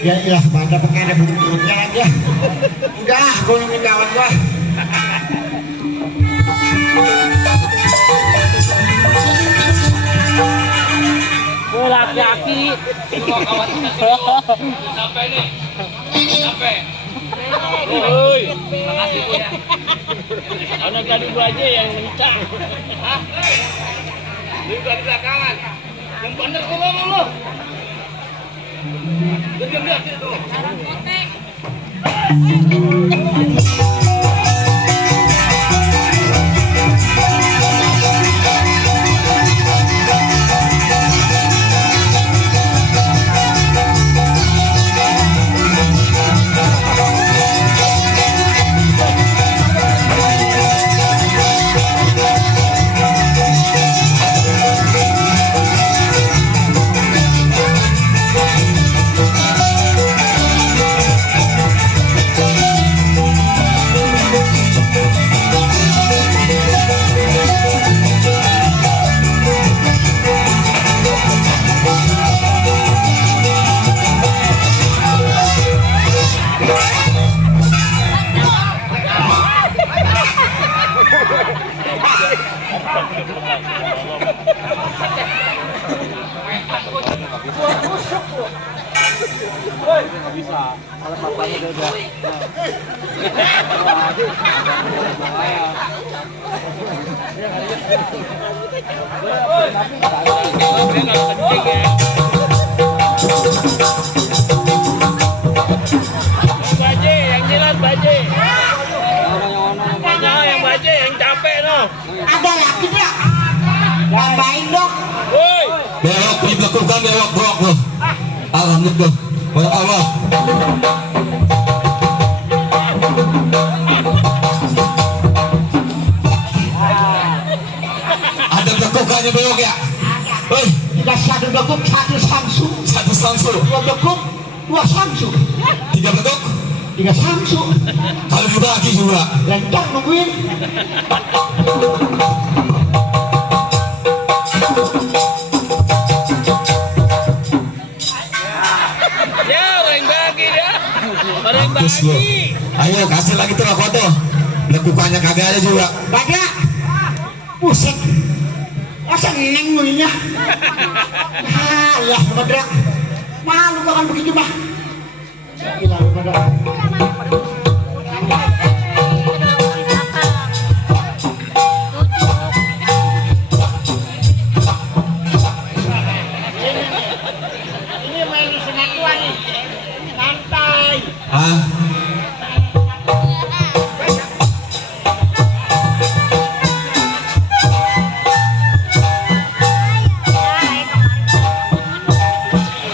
Ya ilah pada pakai ada bututnya aja. Udah, gue nungguin kawan gua. Laki-laki. Sampai nih. Sampai. Woi. Makasih Bu ya. Anak tadi gua aja yang kencang. Hah? Lu di belakangan. Yang bener kok ngomong lu. Diam tuh. Nggak bisa. Kalau papanya udah. Baje, yang jelas baje. Yang baje, yang capek noh. Ada lagi dia. Yang baik dong. Woi. Belok dilakukan belok brok loh. Alhamdulillah. Banyak Allah. Ada belakukannya belok ya. Hei, Tiga satu bekuk, satu samsu. satu samsu, Dua bekuk, dua samsu. tiga belakuk. Tiga samsu. Kalau dibagi juga. Lencang nungguin. Ya, orang bagi dia. Orang Terus lo. bagi. Ayo kasih lagi tuh foto. Belakukannya kagak ada juga. Baga. Buset. Masa neng mulinya. Ya, Badra. Malu bahkan begitu mah. Gila, Badra. Ini main senatuan nih. Santai. Ah,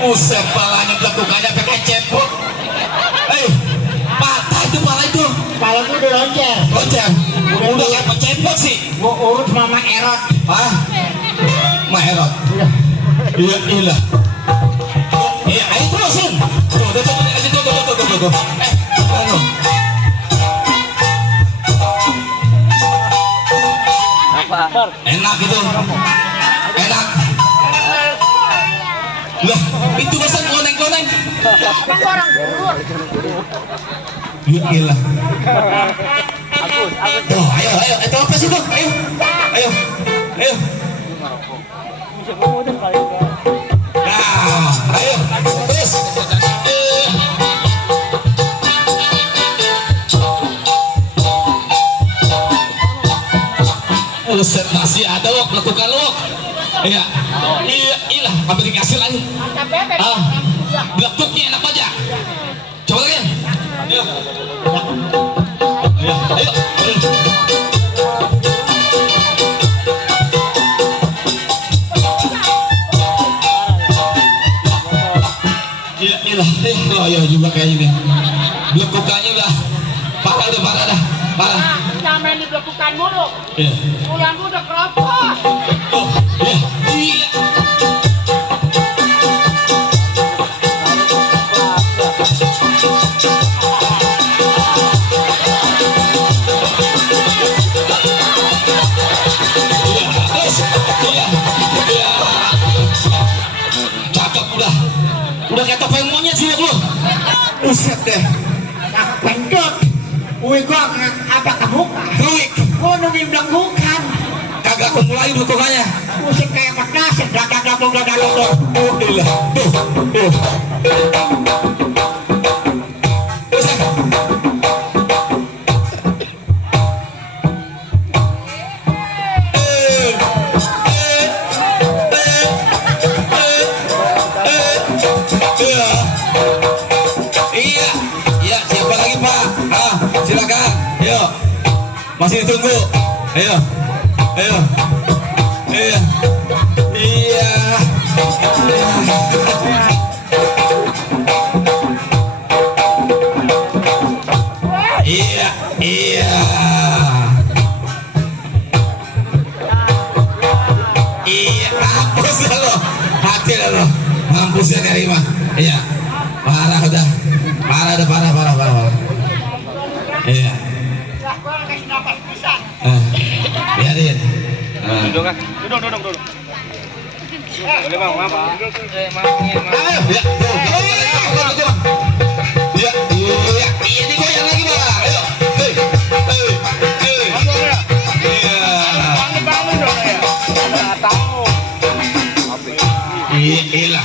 buset palanya belakukannya pakai cepot. Hei, patah itu pala itu. Kalau gue udah loncer. Loncat. Udah kayak pecepot sih. Gue urut sama Erot. Ah, Maherot. Iya, iya. Iya, ayo terusin. Tuh. Anu. Enak itu. Enak. Lah, itu masa koneng-koneng. Iya, iya. Tuh, ayo, itu apa sih tuh? Ayo. Nah, ayo, terus. Buset, masih ada wok, lakukan wok. Iya, iya, hampir dikasih lagi. Belakuknya enak aja. Coba lagi. Ayo. Iya juga kayak ini. Belakukanya udah parah dah. Sampai dibekukan mulu. Iya. Pulang gue udah keropos. Oh, iya. Udah kayak topeng monyet sih lu. Buset deh. Nah, pendot. Uwe gua apa kamu? Duik. Gua nungguin belakang. Kagak kumulai bekukannya. Musik kayak pedas, dadadadung. Gila. Tuh. Buset. Iya, siapa lagi Pak? Silakan. Yuk. Masih ditunggu. Ayo. Iya. Mampus lo. Hati lo. Mampus ya Karima. Iya. Parah udah. Parah. Iya. Biarin. Duduk kan? Duduk. Boleh bang, maaf. Ayo, ya. Iya, digoyang lagi bang. Ayo, Iya.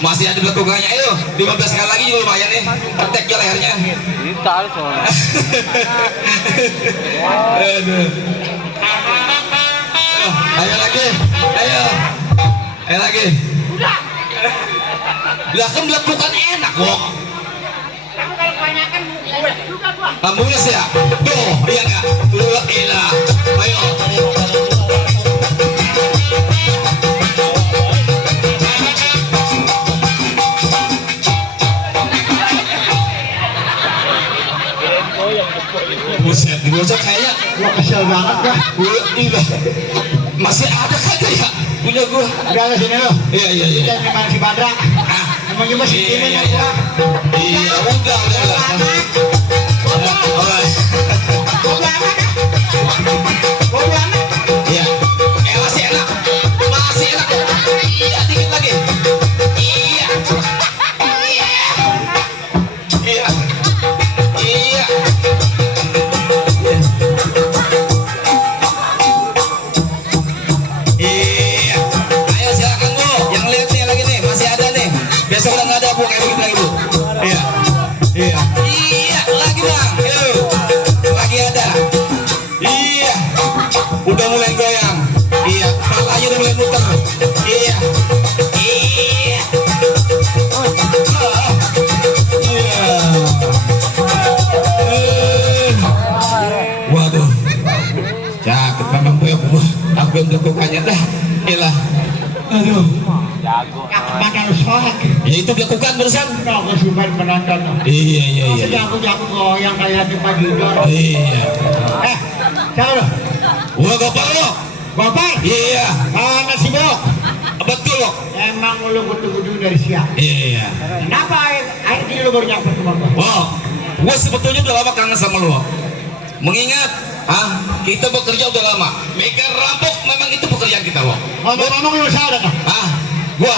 Masih ada bekukannya. Ayo, 15 kali lagi juga lumayan nih. Petek ya lehernya. Vital soalnya. Aduh. Ayo lagi. Ayo lagi. Lah kan bekukan enak kok. Kamu kalau kebanyakan juga gua. Ambulans ya? Tuh, iya nggak? Iya. Ayo. Buset, digocok kayaknya. Gua kesel banget gua. Iya. Masih ada kagak ya? Punya gua. Udah sini lo. Iya. Dan memang si Badra. Emang juga si Timin ya gua. Iya, udah. Iya. Masih enak. Iya, dikit lagi. Iya. Ayo silakan Bu, yang lihat nih lagi nih, masih ada nih. Besok udah nggak ada Bu, kayak begitu lagi Bu. Iya, lagi Bang. Ayo, lagi ada. Iya, udah mulai goyang. Iya, palanya udah mulai muter. Iya. Waduh, cakep memang Bu. Aku yang melakukannya dah. Iyalah. Aduh. Badan soek. Ya itu dilakukan barusan. Kalau gua sih main penonton. Iya. Jago goyang kayak di Padidor. Iya. Siapa lo? Gua Gopal lo. Bapak? Iya. Mana si Bok? Betul lo. Emang lu kutu-kutu dari siang. Iya. Kenapa air gini lu baru nyampe ke rumah gua? Wow. Gua sebetulnya udah lama kangen sama lo. Mengingat kita bekerja udah lama. Megang rampok memang itu pekerjaan kita lo. Ngomong-ngomong lu sadar kan? Gua.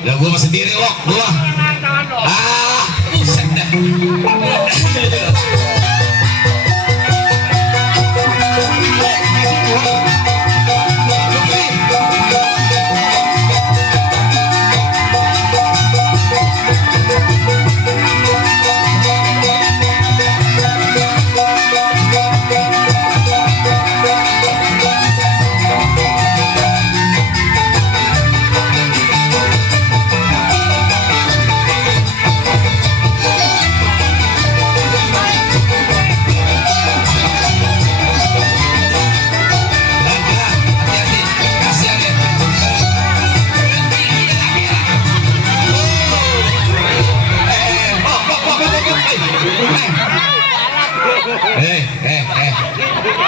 Ya gua masih sendiri lo. Gua. Buset dah.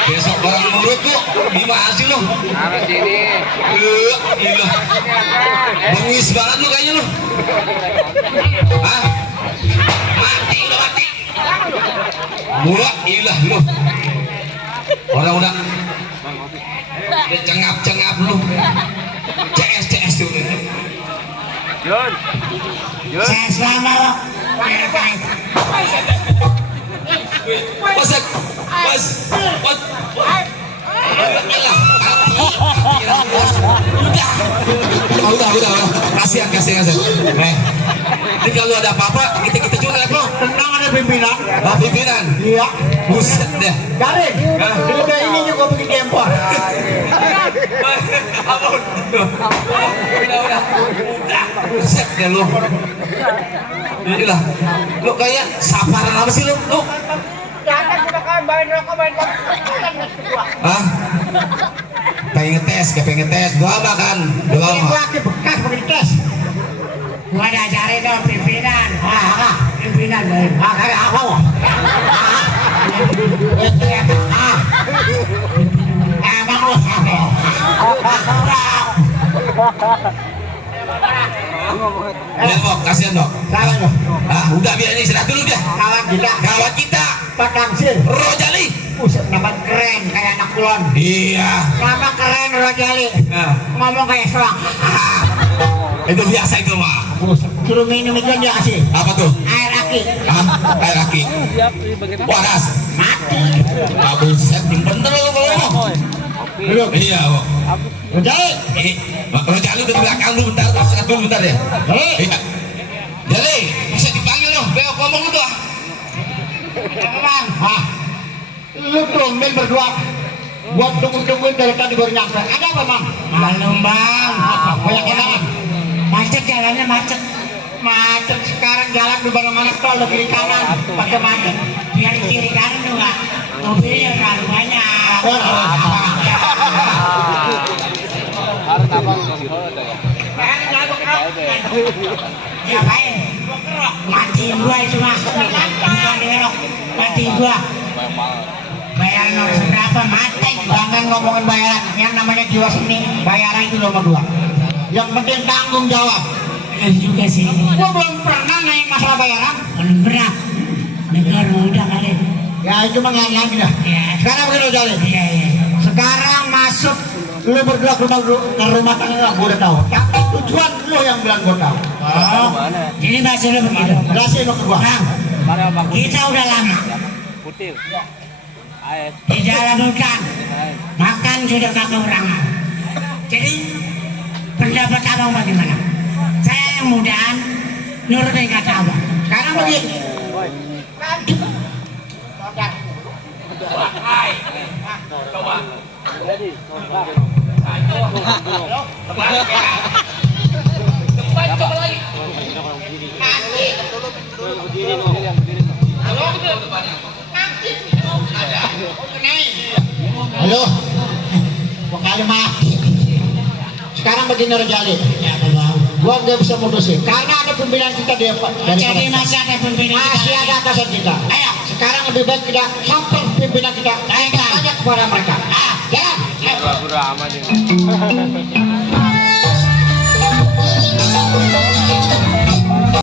Besok orang nurut tuh gimana sih lu? Arah sini. Gila. Bengis banget lu kayaknya lu. Mati. Wah, ilah lu. Orang udah cengap lu. CS tuh. Yun. Yun. Saya selama Wasek. Was. Udah. Kasihan. Ini kalau ada apa-apa, kita juga bro. tenang ada pimpinan. Pimpinan. Iya. Buset deh. Garing. Udah ini juga bikin gempor. Udah. Buset deh lu. Inilah. Lu kayak sabaran apa sih lu? Hah? Pengen tes. Doa makan. Doa Ini mah. laki bekas bikin tes. Gua diajarin dong pimpinan. Pimpinan dari kayak apa wah? Emang lu apa? Ya kok, kasihan dok. Salah dong. Udah biar ini istirahat dulu dia. Kawan kita, Patangsir. Rojali. Buset, nama keren kayak anak kulon. Iya. Nama keren Rojali. Ngomong kayak selang. Itu biasa itu mah. Suruh minum itu dia kasih. Apa tuh? Air aki. Air aki. Panas. Mati. Buset, bener lu kalau. Belum. Iya kok. Rojali. Rojali udah di belakang dulu bentar. Istirahat dulu bentar ya. Iya. Jali, bisa dipanggil dong. Beo ngomong lu tuh. Bang. Lu tumben berdua. Buat tunggu-tungguin dari tadi baru nyampe. Ada apa bang? Malum bang. Banyak orang. Macet jalannya macet. Macet sekarang jalan di mana-mana tol di kiri kanan pakai macet. Biar di kiri kanan juga mobilnya terlalu banyak. Harus apa ada ya? Ngapain? Matiin gua itu mah. Bukan derok. Matiin gua. Banyak banget. Bayaran nomor berapa mati? Jangan ngomongin bayaran. Yang namanya jiwa seni bayaran itu nomor 2. Yang penting tanggung jawab. Juga sih. Gua belum pernah naik masalah bayaran. Belum pernah. Negara udah kali. Ya itu mah nggak lagi dah. Ya. Sekarang begini Jali. Iya. Sekarang masuk lu berdua ke rumah tangga gua udah tahu. Tapi tujuan lu yang bilang gua tahu. Oh. Ini bahasa lu begitu. Jelasin lu ke gua. Bang. Kita udah lama. Putih. Air. Di dalam hutan. Makan sudah kekurangan. Jadi pendapat abang bagaimana? Saya yang mudahan nurutin kata abang. Sekarang begini. Halo, kali mati. Sekarang begini Rojali. Gua nggak bisa mutusin karena ada pimpinan kita di depan. Jadi masih ada pimpinan. Masih ada atasan kita. Ayo, sekarang lebih baik kita sampai pimpinan kita. Tanya kepada mereka. Jalan. Pura-pura aman ini.